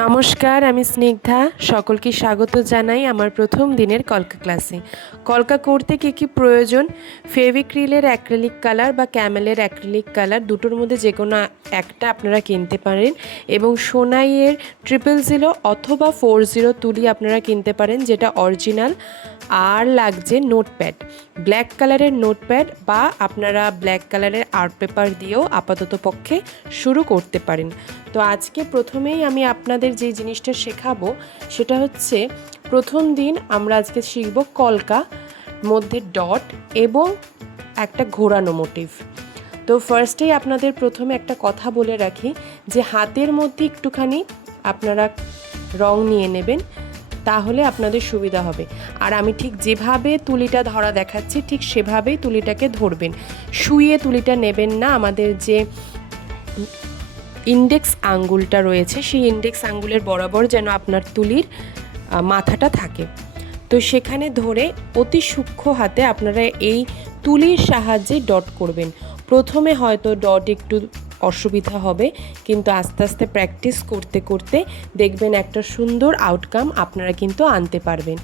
নমস্কার, আমি স্নিগ্ধা। সকলকে স্বাগত জানাই আমার প্রথম দিনের কলকা ক্লাসে। কলকা করতে কী প্রয়োজন? ফেভিক্রিলের অ্যাক্রিলিক কালার বা ক্যামেলের অ্যাক্রিলিক কালার দুটোর মধ্যে যে কোনো একটা আপনারা কিনতে পারেন, এবং সোনাইয়ের 000 অথবা 40 তুলি আপনারা কিনতে পারেন, যেটা অরিজিনাল। আর লাগছে নোটপ্যাড, ব্ল্যাক কালারের নোটপ্যাড, বা আপনারা ব্ল্যাক কালারের আর্ট পেপার দিয়েও আপাতত পক্ষে শুরু করতে পারেন। তো আজকে প্রথমেই আমি আপনাদের যে জিনিসটা শেখাবো সেটা হচ্ছে, প্রথম দিন আমরা আজকে শিখব কলকা মধ্যে ডট এবং একটা ঘোরানো মোটিভ। তো ফার্স্টেই আপনাদের প্রথমে একটা কথা বলে রাখি যে হাতের মধ্যে একটুখানি আপনারা রং নিয়ে নেবেন, তাহলে আপনাদের সুবিধা হবে। আর আমি ঠিক যেভাবে তুলিটা ধরা দেখাচ্ছি ঠিক সেভাবেই তুলিটাকে ধরবেন, শুইয়ে তুলিটা নেবেন না। আমাদের যে ইন্ডেক্স আঙ্গুলটা রয়েছে সেই ইন্ডেক্স আঙ্গুলের বরাবর যেন আপনার তুলির মাথাটা থাকে। তো সেখানে ধরে অতি সূক্ষ্ম হাতে আপনারা এই তুলির সাহায্যে ডট করবেন। প্রথমে হয়তো ডট একটু অসুবিধা হবে, কিন্তু আস্তে আস্তে প্র্যাকটিস করতে করতে দেখবেন একটা সুন্দর আউটকাম আপনারা কিন্তু আনতে পারবেন।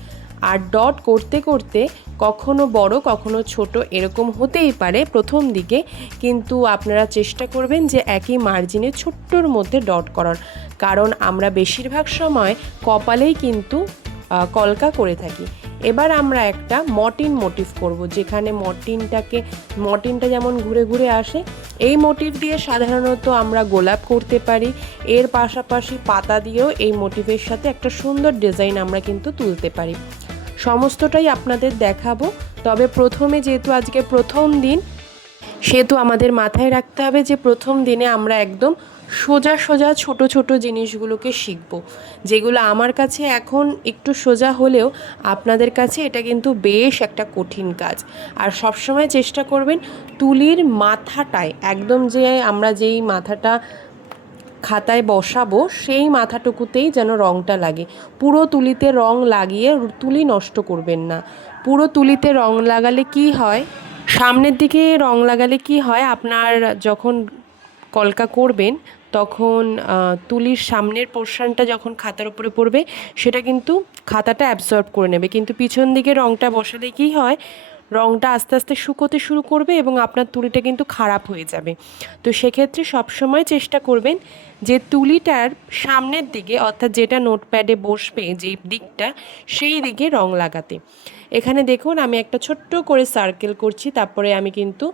আর ডট করতে করতে কখনো বড় কখনো ছোট এরকম হতেই পারে প্রথম দিকে, কিন্তু আপনারা চেষ্টা করবেন যে একই মার্জিনে ছোট্টর মধ্যে ডট করার, কারণ আমরা বেশিরভাগ সময় কপালেই কিন্তু কলকা করে থাকি। এবার আমরা একটা মর্টিন মোটিভ করব, যেখানে মর্টিনটা যেমন ঘুরে ঘুরে আসে, এই মোটিভ দিয়ে সাধারণত আমরা গোলাপ করতে পারি। এর পাশাপাশি পাতা দিয়েও এই মোটিভের সাথে একটা সুন্দর ডিজাইন আমরা কিন্তু তুলতে পারি। সমস্তটাই আপনাদের দেখাবো। তবে প্রথমে যেহেতু আজকে প্রথম দিন, সেহেতু আমাদের মাথায় রাখতে হবে যে প্রথম দিনে আমরা একদম সোজা সোজা ছোট ছোট জিনিসগুলোকে শিখব, যেগুলো আমার কাছে এখন একটু সোজা হলেও আপনাদের কাছে এটা কিন্তু বেশ একটা কঠিন কাজ। আর সবসময় চেষ্টা করবেন তুলির মাথাটায় একদম, যে আমরা যেই মাথাটা খাতায় বসাবো সেই মাথাটুকুতেই যেন রঙটা লাগে। পুরো তুলিতে রং লাগিয়ে তুলি নষ্ট করবেন না। পুরো তুলিতে রং লাগালে কি হয়, সামনের দিকে রং লাগালে কি হয়, আপনার যখন কলকা করবেন তখন তুলির সামনের পোর্শনটা যখন খাতার উপরে পড়বে সেটা কিন্তু খাতাটা অ্যাবজর্ব করে নেবে, কিন্তু পিছন দিকে রংটা বসালে কি হয়, রংটা আস্তে আস্তে শুকোতে শুরু করবে এবং আপনার তুলিটা কিন্তু খারাপ হয়ে যাবে। তো সেক্ষেত্রে সবসময় চেষ্টা করবেন যে তুলিটার সামনের দিকে, অর্থাৎ যেটা নোটপ্যাডে বসবে যেই দিকটা, সেই দিকে রং লাগাতে। এখানে দেখুন আমি একটা ছোট্ট করে সার্কেল করছি, তারপরে আমি কিন্তু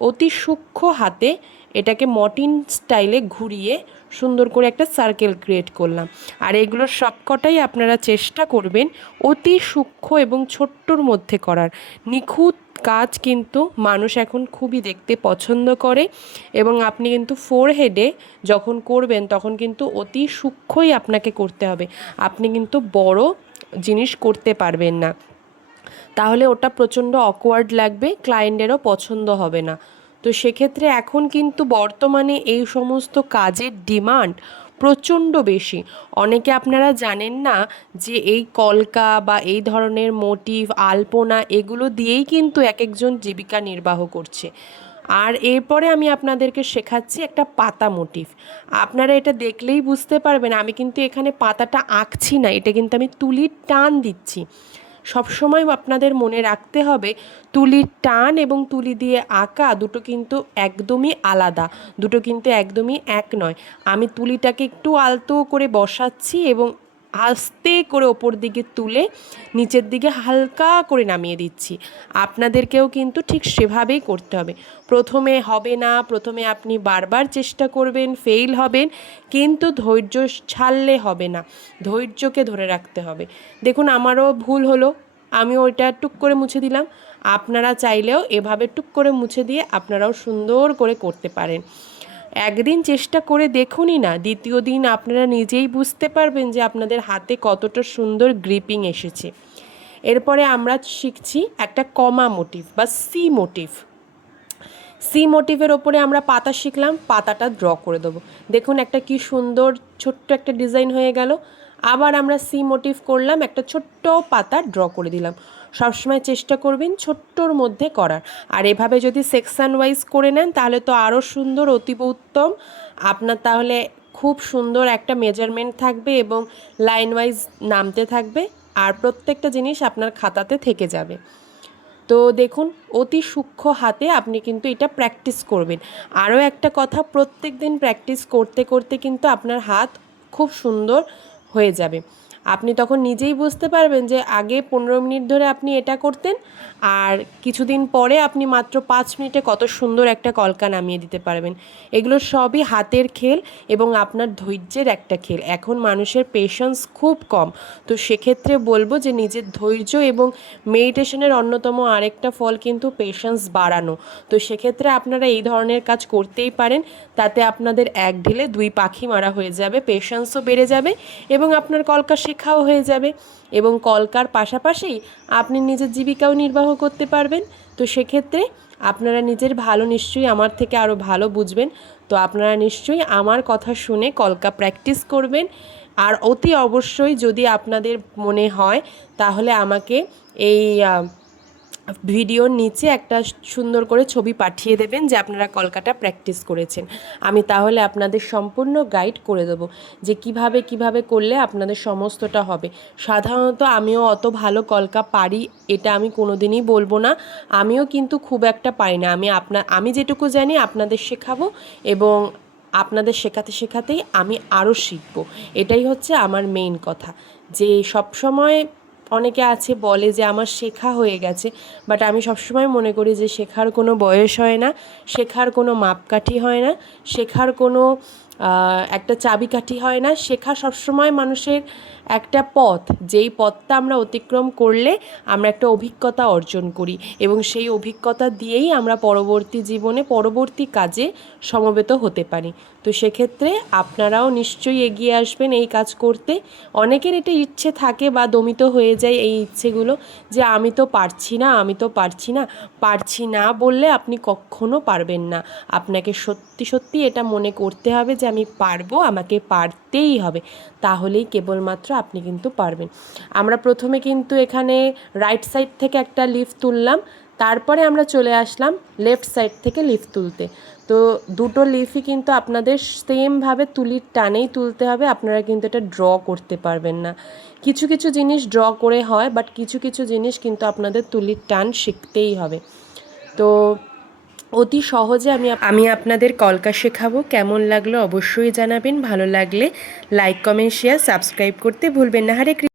অতি সূক্ষ্ম হাতে এটাকে মর্টিন স্টাইলে ঘুরিয়ে সুন্দর করে একটা সার্কেল ক্রিয়েট করলাম। আর এগুলোর সবকটাই আপনারা চেষ্টা করবেন অতি সূক্ষ্ম এবং ছোট্টর মধ্যে করার। নিখুঁত কাজ কিন্তু মানুষ এখন খুবই দেখতে পছন্দ করে, এবং আপনি কিন্তু ফোরহেডে যখন করবেন তখন কিন্তু অতি সূক্ষ্মই আপনাকে করতে হবে। আপনি কিন্তু বড় জিনিস করতে পারবেন না, তাহলে ওটা প্রচণ্ড অকওয়ার্ড লাগবে, ক্লায়েন্টেরও পছন্দ হবে না। তো সেক্ষেত্রে এখন কিন্তু বর্তমানে এই সমস্ত কাজের ডিমান্ড প্রচণ্ড বেশি। অনেকে আপনারা জানেন না যে এই কলকা বা এই ধরনের মোটিভ, আলপনা, এগুলো দিয়েই কিন্তু এক একজন জীবিকা নির্বাহ করছে। আর এরপরে আমি আপনাদেরকে শেখাচ্ছি একটা পাতা মোটিভ। আপনারা এটা দেখলেই বুঝতে পারবেন আমি কিন্তু এখানে পাতাটা আঁকছি না, এটা কিন্তু আমি তুলির টান দিচ্ছি। সবসময় আপনাদের মনে রাখতে হবে তুলির টান এবং তুলি দিয়ে আঁকা দুটো কিন্তু একদমই আলাদা, দুটো কিন্তু একদমই এক নয়। আমি তুলিটাকে একটু আলতো করে বসাচ্ছি এবং আস্তে করে ওপর দিকে তুলে নিচের দিকে হালকা করে নামিয়ে দিচ্ছি। আপনাদেরকেও কিন্তু ঠিক সেভাবেই করতে হবে। প্রথমে হবে না, প্রথমে আপনি বারবার চেষ্টা করবেন, ফেইল হবেন, কিন্তু ধৈর্য ছাড়লে হবে না, ধৈর্যকে ধরে রাখতে হবে। দেখুন আমারও ভুল হলো, আমি ওইটা টুক করে মুছে দিলাম। আপনারা চাইলেও এভাবে টুক করে মুছে দিয়ে আপনারাও সুন্দর করে করতে পারেন। একদিন চেষ্টা করে দেখুনই না, দ্বিতীয় দিন আপনারা নিজেই বুঝতে পারবেন যে আপনাদের হাতে কতটা সুন্দর গ্রিপিং এসেছে। এরপরে আমরা শিখছি একটা কমা মোটিভ বা সি মোটিভ। সি মোটিভের ওপরে আমরা পাতা শিখলাম, পাতাটা ড্র করে দেবো। দেখুন একটা কি সুন্দর ছোট্ট একটা ডিজাইন হয়ে গেল। আবার আমরা সি মোটিভ করলাম, একটা ছোট্ট পাতা ড্র করে দিলাম। সবসময় চেষ্টা করবেন ছোট্টর মধ্যে করার। আর এভাবে যদি সেকশন ওয়াইজ করে নেন তাহলে তো আরও সুন্দর, অতীব উত্তম। আপনার তাহলে খুব সুন্দর একটা মেজারমেন্ট থাকবে এবং লাইন ওয়াইজ নামতে থাকবে, আর প্রত্যেকটা জিনিস আপনার খাতাতে থেকে যাবে। তো দেখুন, অতি সূক্ষ্ম হাতে আপনি কিন্তু এটা প্র্যাকটিস করবেন। আরও একটা কথা, প্রত্যেক দিন প্র্যাকটিস করতে করতে কিন্তু আপনার হাত খুব সুন্দর হয়ে যাবে। আপনি তখন নিজেই বুঝতে পারবেন যে আগে 15 মিনিট ধরে আপনি এটা করতেন, আর কিছুদিন পরে আপনি মাত্র 5 মিনিটে কত সুন্দর একটা কলকা নামিয়ে দিতে পারবেন। এগুলো সবই হাতের খেল এবং আপনার ধৈর্যের একটা খেল। এখন মানুষের পেশেন্স খুব কম, তো সেক্ষেত্রে বলবো যে নিজের ধৈর্য এবং মেডিটেশনের অন্যতম আরেকটা ফল কিন্তু পেশেন্স বাড়ানো। তো সেক্ষেত্রে আপনারা এই ধরনের কাজ করতেই পারেন, তাতে আপনাদের এক ঢিলে 2 পাখি মারা হয়ে যাবে, পেশেন্সও বেড়ে যাবে এবং আপনার কলকা শেখাও হয়ে যাবে, এবং কলকার পাশাপাশি আপনি নিজের জীবিকাও নির্বাহ করতে পারবেন। তো সেক্ষেত্রে আপনারা নিজের ভালো নিশ্চয়ই আমার থেকে আরও ভালো বুঝবেন, তো আপনারা নিশ্চয়ই আমার কথা শুনে কলকা প্র্যাকটিস করবেন। আর অতি অবশ্যই যদি আপনাদের মনে হয় তাহলে আমাকে এই ভিডিওর নিচে একটা সুন্দর করে ছবি পাঠিয়ে দেবেন যে আপনারা কলকাটা প্র্যাকটিস করেছেন। আমি তাহলে আপনাদের সম্পূর্ণ গাইড করে দেবো যে কিভাবে করলে আপনাদের সমস্তটা হবে। সাধারণত আমিও অত ভালো কলকা পারি এটা আমি কোনোদিনই বলবো না, আমিও কিন্তু খুব একটা পারি না। আমি যেটুকু জানি আপনাদের শেখাবো, এবং আপনাদের শেখাতে শেখাতেই আমি আরও শিখবো। এটাই হচ্ছে আমার মেইন কথা, যে সবসময় অনেকে আছে বলে যে আমার শেখা হয়ে গেছে, বাট আমি সবসময় মনে করি যে শেখার কোনো বয়স হয় না, শেখার কোনো মাপকাঠি হয় না, শেখার কোনো একটা চাবিকাঠি হয় না। শেখা সবসময় মানুষের একটা পথ, যেই পথটা আমরা অতিক্রম করলে আমরা একটা অভিজ্ঞতা অর্জন করি, এবং সেই অভিজ্ঞতা দিয়েই আমরা পরবর্তী জীবনে পরবর্তী কাজে সমবেত হতে পারি। তো সেক্ষেত্রে আপনারাও নিশ্চয়ই এগিয়ে আসবেন এই কাজ করতে। অনেকের এটা ইচ্ছে থাকে বা দমিত হয়ে যায় এই ইচ্ছেগুলো, যে আমি তো পারছি না, পারছি না বললে আপনি কখনো পারবেন না। আপনাকে সত্যি সত্যি এটা মনে করতে হবে যে আমি পারবো, আমাকে পারতেই হবে, তাহলেই কেবলমাত্র আপনি কিন্তু পারবেন। আমরা প্রথমে কিন্তু এখানে রাইট সাইড থেকে একটা লিফ তুললাম, তারপরে আমরা চলে আসলাম লেফট সাইড থেকে লিফ তুলতে। তো দুটো লিফই কিন্তু আপনাদের সেমভাবে তুলির টানেই তুলতে হবে, আপনারা কিন্তু এটা ড্র করতে পারবেন না। কিছু কিছু জিনিস ড্র করে হয়, বাট কিছু কিছু জিনিস কিন্তু আপনাদের তুলির টান শিখতেই হবে। তো অতি সহজে আমি আপনাদের কলকা শেখাবো। কেমন লাগলো অবশ্যই জানাবেন, ভালো লাগলে লাইক কমেন্ট শেয়ার সাবস্ক্রাইব করতে ভুলবেন না। হরে কৃষ্ণ।